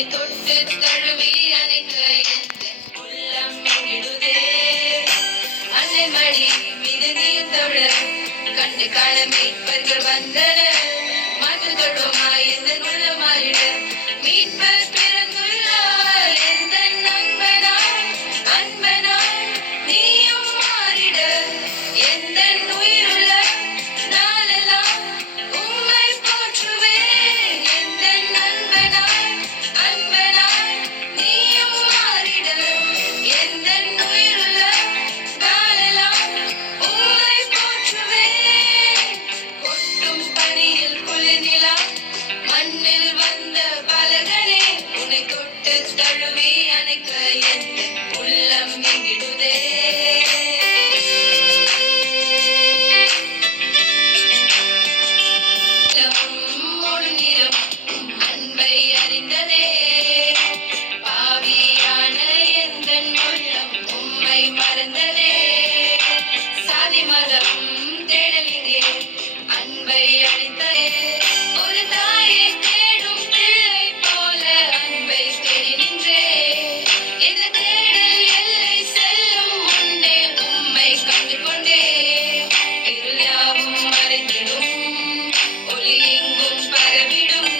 உன்னை தொட்டு தழுவி அணைக்க உள்ளம் எங்கிடுதே. அன்னை மடி மீது நீயும் தொழ கண்டு காண மீட்பர்கள் வந்தனர். மாற்று தொழுமாய் எந்த உள்ள மாறிட மீட்பர் பிறந்துள்ளார். எந்த நண்பனாய் அன்பனாய் நீயும் மாறிட எந்த உயிருள்ள நாளெல்லாம் உம்மை போற்றுவேன். எந்த நண்பனாய் அன்பனாய் நீயும் மாறிட எந்த உயிருள்ள நாளெல்லாம் உம்மை போற்றுவேன். கொட்டும் பனியில் குளிர்நிலா மண்ணில் வந்த பலகனே உன்னை தொட்டு தழுவி அணைக்க என் உள்ளம் எங்கிடுதே. முழுநிலம் அன்பை அறிந்ததே. பாவியான எந்தன் உள்ளம் உம்மை மறந்ததே. சாதி மதம் தேடலிங்கே அன்பை அளித்ததே. ஒரு தாயை தேடும் பிள்ளை போல அன்பை தேடி நின்றே. இந்த தேடல் எல்லை செல்லும் முன்னே உம்மை கண்டு கொண்டே. இருள் யாவும் மறைந்திடும் ஒளி எங்கும் பரவிடும்.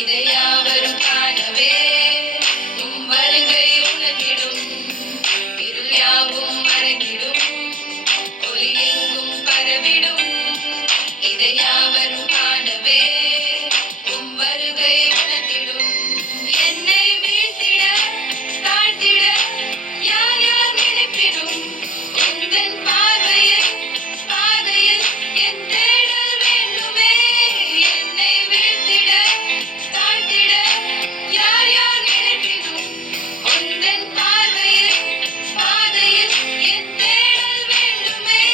இதை யாவரும் காணவே உம் வருகை உணர்ந்திடும். இருள் யாவும் மறைந்திடும் ஒளி எங்கும் பரவிடும். இதை யாவரும் காணவே உம் வருகை உணர்ந்திடும். என்னை வீழ்த்திட தாழ்த்திட யார் யார் நினைப்பிடும். உந்தன் பார்வையில் பாதையில் என் தேடல் வேண்டுமே. என்னை வீழ்த்திட தாழ்த்திட யார் யார் நினைப்பிடும். உந்தன் பார்வையில் பாதையில் என் தேடல் வேண்டுமே.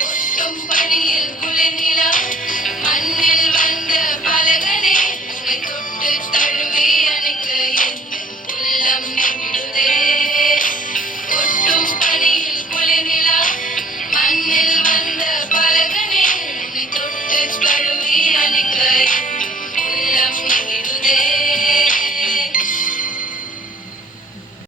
கொட்டும் பனியில் குளிர்